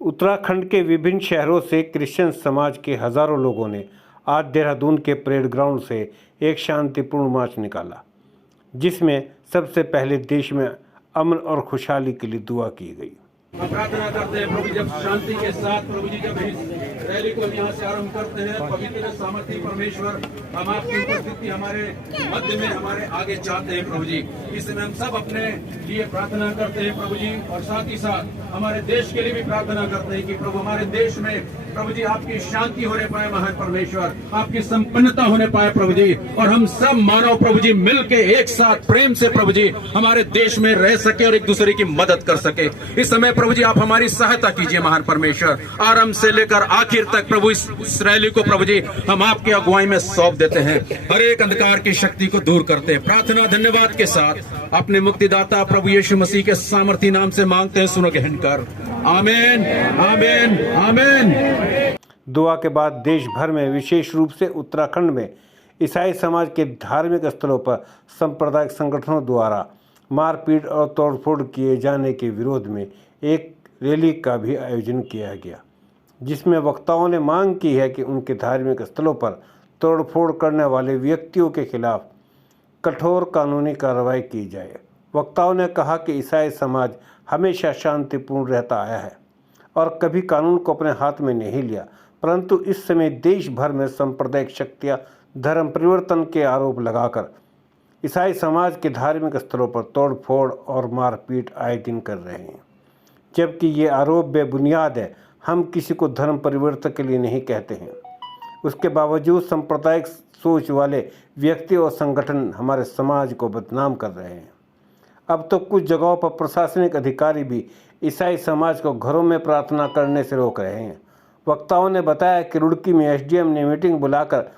उत्तराखंड के विभिन्न शहरों से क्रिश्चियन समाज के हजारों लोगों ने आज देहरादून के परेड ग्राउंड से एक शांतिपूर्ण मार्च निकाला, जिसमें सबसे पहले देश में अमन और खुशहाली के लिए दुआ की गई। हम प्रार्थना करते हैं प्रभु जब शांति के साथ प्रभु जी जब इस रैली को यहाँ से आरंभ करते हैं, पवित्र सामर्थी परमेश्वर हम आपकी उपस्थिति हमारे मध्य में हमारे आगे चाहते हैं प्रभु जी। इसमें हम सब अपने लिए प्रार्थना करते हैं प्रभु जी, और साथ ही साथ हमारे देश के लिए भी प्रार्थना करते हैं कि प्रभु हमारे देश में प्रभु जी आपकी शांति होने पाए, महान परमेश्वर आपकी संपन्नता होने पाए प्रभु जी, और हम सब मानव प्रभु जी मिलके एक साथ प्रेम से प्रभु जी हमारे देश में रह सके और एक दूसरे की मदद कर सके। इस समय प्रभु जी आप हमारी सहायता कीजिए महान परमेश्वर, आरंभ से लेकर आखिर तक प्रभु इस रैली को प्रभु जी हम आपकी अगुवाई में सौंप देते हैं, हर एक अंधकार की शक्ति को दूर करते हैं। प्रार्थना धन्यवाद के साथ अपने मुक्तिदाता प्रभु यीशु मसीह के सामर्थी नाम से मांगते हैं, सुनो गहन कर। आमीन आमीन आमीन। दुआ के बाद देश भर में विशेष रूप से उत्तराखंड में ईसाई समाज के धार्मिक स्थलों पर सांप्रदायिक संगठनों द्वारा मारपीट और तोड़फोड़ किए जाने के विरोध में एक रैली का भी आयोजन किया गया, जिसमें वक्ताओं ने मांग की है कि उनके धार्मिक स्थलों पर तोड़फोड़ करने वाले व्यक्तियों के खिलाफ कठोर कानूनी कार्रवाई की जाए। वक्ताओं ने कहा कि ईसाई समाज हमेशा शांतिपूर्ण रहता आया है और कभी कानून को अपने हाथ में नहीं लिया, परंतु इस समय देश भर में सांप्रदायिक शक्तियां धर्म परिवर्तन के आरोप लगाकर ईसाई समाज के धार्मिक स्थलों पर तोड़फोड़ और मारपीट आयोजन कर रहे हैं, जबकि ये आरोप बेबुनियाद है। हम किसी को धर्म परिवर्तन के लिए नहीं कहते हैं। उसके बावजूद सांप्रदायिक सोच वाले व्यक्ति और संगठन हमारे समाज को बदनाम कर रहे हैं। अब तो कुछ जगहों पर प्रशासनिक अधिकारी भी ईसाई समाज को घरों में प्रार्थना करने से रोक रहे हैं। वक्ताओं ने बताया कि रुड़की में एसडीएम ने मीटिंग बुलाकर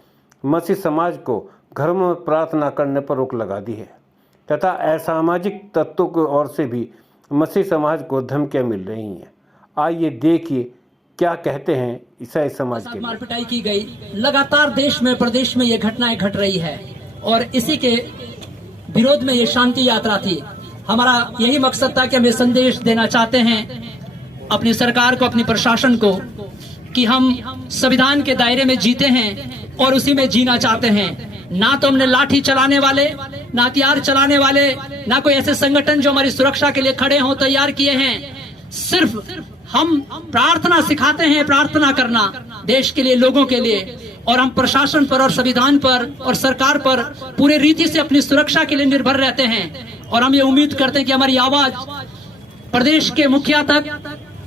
मसीह समाज को घरों में प्रार्थना करने पर रोक लगा दी है तथा असामाजिक तत्वों की ओर से भी मसीह समाज को धमकियां मिल रही हैं। आइए देखिए क्या कहते हैं ईसाई समाज के। मारपिटाई की गई, लगातार देश में प्रदेश में ये घटनाएं घट रही है और इसी के विरोध में ये शांति यात्रा थी। हमारा यही मकसद था कि हम ये संदेश देना चाहते हैं अपनी सरकार को, अपनी प्रशासन को, कि हम संविधान के दायरे में जीते हैं और उसी में जीना चाहते हैं। ना तो हमने लाठी चलाने वाले, ना हथियार चलाने वाले, ना कोई ऐसे संगठन जो हमारी सुरक्षा के लिए खड़े हों तैयार किए हैं। सिर्फ हम प्रार्थना सिखाते हैं, प्रार्थना करना देश के लिए, लोगों के लिए, और हम प्रशासन पर और संविधान पर और सरकार पर पूरे रीति से अपनी सुरक्षा के लिए निर्भर रहते हैं। और हम ये उम्मीद करते हैं कि हमारी आवाज प्रदेश के मुखिया तक,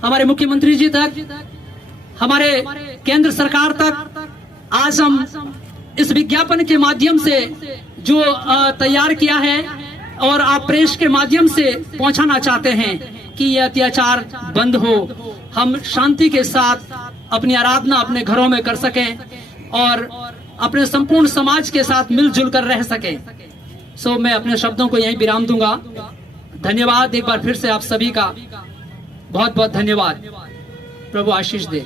हमारे मुख्यमंत्री जी तक, हमारे केंद्र सरकार तक आज हम इस विज्ञापन के माध्यम से जो तैयार किया है और आप प्रेस के माध्यम से पहुंचाना चाहते हैं कि ये अत्याचार बंद हो, हम शांति के साथ अपनी आराधना अपने घरों में कर सकें और अपने संपूर्ण समाज के साथ मिलजुल कर रह सकें। सो मैं अपने शब्दों को यहीं विराम दूंगा। धन्यवाद एक बार फिर से आप सभी का, बहुत बहुत धन्यवाद। प्रभु आशीष दे।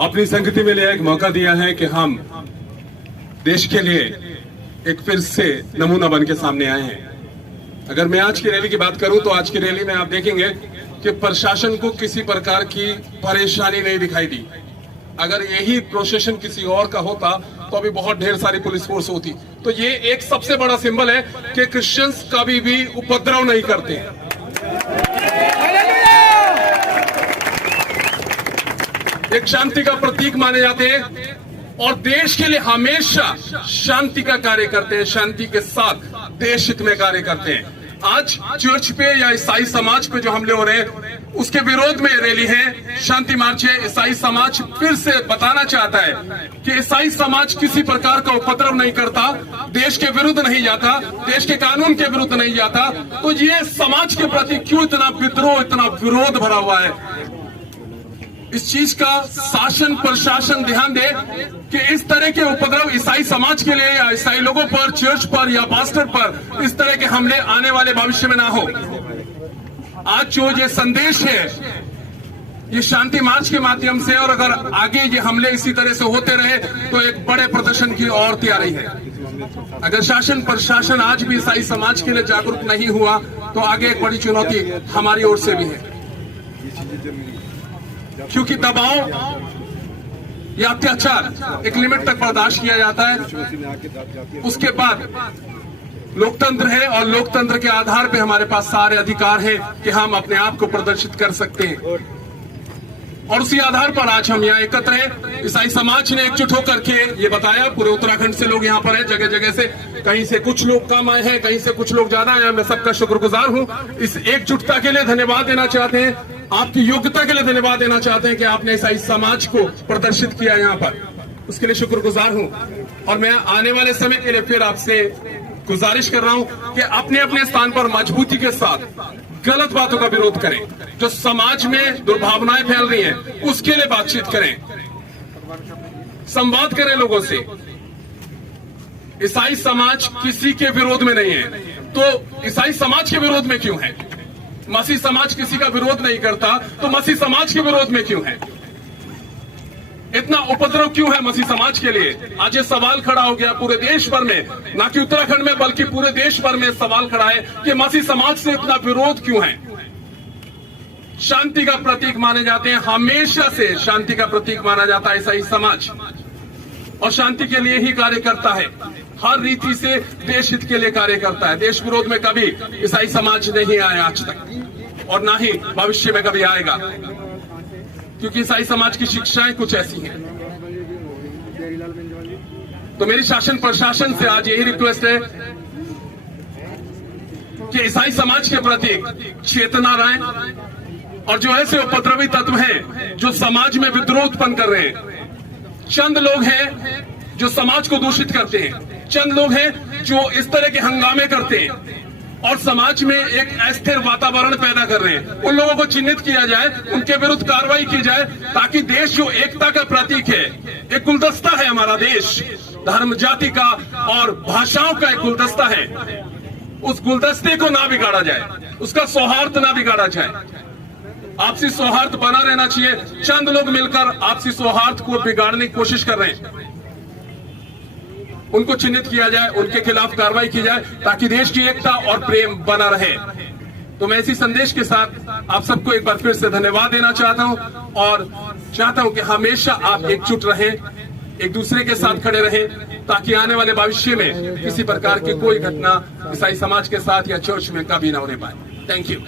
अपनी संगति में लिए एक मौका दिया है कि हम देश के लिए एक फिर से नमूना बन के सामने आए हैं। अगर मैं आज की रैली की बात करूं तो आज की रैली में आप देखेंगे कि प्रशासन को किसी प्रकार की परेशानी नहीं दिखाई दी। अगर यही प्रोसेशन किसी और का होता तो अभी बहुत ढेर सारी पुलिस फोर्स होती। तो ये एक सबसे बड़ा सिंबल है कि क्रिश्चियंस कभी भी उपद्रव नहीं करते हैं। एक शांति का प्रतीक माने जाते हैं और देश के लिए हमेशा शांति का कार्य करते हैं, शांति के साथ देश हित में कार्य करते हैं। आज चर्च पे या ईसाई समाज पे जो हमले हो रहे हैं उसके विरोध में रैली है, शांति मार्च है। ईसाई समाज फिर से बताना चाहता है कि ईसाई समाज किसी प्रकार का उपद्रव नहीं करता, देश के विरुद्ध नहीं जाता, देश के कानून के विरुद्ध नहीं जाता। तो ये समाज के प्रति क्यों इतना विद्रोह, इतना विरोध भरा हुआ है? इस चीज का शासन प्रशासन ध्यान दे कि इस तरह के उपद्रव ईसाई समाज के लिए या ईसाई लोगों पर, चर्च पर या पास्टर पर इस तरह के हमले आने वाले भविष्य में ना हो। आज जो ये संदेश है ये शांति मार्च के माध्यम से, और अगर आगे ये हमले इसी तरह से होते रहे तो एक बड़े प्रदर्शन की ओर तैयारी है। अगर शासन प्रशासन आज भी ईसाई समाज के लिए जागरूक नहीं हुआ तो आगे एक बड़ी चुनौती हमारी ओर से भी है। क्योंकि दबाव या अत्याचार एक लिमिट तक बर्दाश्त किया जाता है, उसके बाद लोकतंत्र है और लोकतंत्र के आधार पे हमारे पास सारे अधिकार हैं कि हम अपने आप को प्रदर्शित कर सकते हैं। और उसी आधार पर आज हम यहाँ एकत्र हैं। ईसाई समाज ने एकजुट होकर के ये बताया, पूरे उत्तराखंड से लोग यहाँ पर हैं, जगह जगह से, कहीं से कुछ लोग कम आए हैं, कहीं से कुछ लोग ज्यादा आए हैं। मैं सबका शुक्रगुजार हूँ। इस एकजुटता के लिए धन्यवाद देना चाहते हैं, आपकी योग्यता के लिए धन्यवाद देना चाहते हैं कि आपने ईसाई समाज को प्रदर्शित किया यहाँ पर, उसके लिए शुक्रगुजार हूँ। और मैं आने वाले समय के लिए फिर आपसे गुजारिश कर रहा हूँ कि अपने अपने स्थान पर मजबूती के साथ गलत बातों का विरोध करें, जो समाज में दुर्भावनाएं फैल रही हैं उसके लिए बातचीत करें, संवाद करें लोगों से। ईसाई समाज किसी के विरोध में नहीं है, तो ईसाई समाज के विरोध में क्यों है? मसीह समाज किसी का विरोध नहीं करता, तो मसीह समाज के विरोध में क्यों है? इतना उपद्रव क्यों है मसीह समाज के लिए? आज ये सवाल खड़ा हो गया पूरे देश भर में, ना कि उत्तराखंड में बल्कि पूरे देश भर में सवाल खड़ा है कि मसीह समाज से इतना विरोध क्यों है? शांति का प्रतीक माने जाते हैं, हमेशा से शांति का प्रतीक माना जाता है ईसाई समाज, और शांति के लिए ही कार्य करता है, हर रीति से देश हित के लिए कार्य करता है। देश विरोध में कभी ईसाई समाज नहीं आया आज तक, और ना ही भविष्य में कभी आएगा, क्योंकि ईसाई समाज की शिक्षाएं कुछ ऐसी हैं। तो मेरी शासन प्रशासन से आज यही रिक्वेस्ट है कि ईसाई समाज के प्रति चेतना लाएं, और जो ऐसे उपद्रवी तत्व हैं जो समाज में विद्रोह उत्पन्न कर रहे हैं, चंद लोग हैं जो समाज को दूषित करते हैं, चंद लोग हैं जो इस तरह के हंगामे करते हैं और समाज में एक अस्थिर वातावरण पैदा कर रहे हैं, उन लोगों को चिन्हित किया जाए, उनके विरुद्ध कार्रवाई की जाए, ताकि देश जो एकता का प्रतीक है, एक गुलदस्ता है हमारा देश, धर्म जाति का और भाषाओं का एक गुलदस्ता है, उस गुलदस्ते को ना बिगाड़ा जाए, उसका सौहार्द ना बिगाड़ा जाए। आपसी सौहार्द बना रहना चाहिए। चंद लोग मिलकर आपसी सौहार्द को बिगाड़ने की कोशिश कर रहे हैं, उनको चिन्हित किया जाए, उनके खिलाफ कार्रवाई की जाए, ताकि देश की एकता और प्रेम बना रहे। तो मैं इसी संदेश के साथ आप सबको एक बार फिर से धन्यवाद देना चाहता हूं, और चाहता हूं कि हमेशा आप एकजुट रहें, एक दूसरे के साथ खड़े रहें, ताकि आने वाले भविष्य में किसी प्रकार की कोई घटना ईसाई समाज के साथ या चर्च में कभी ना होने पाए। Thank you.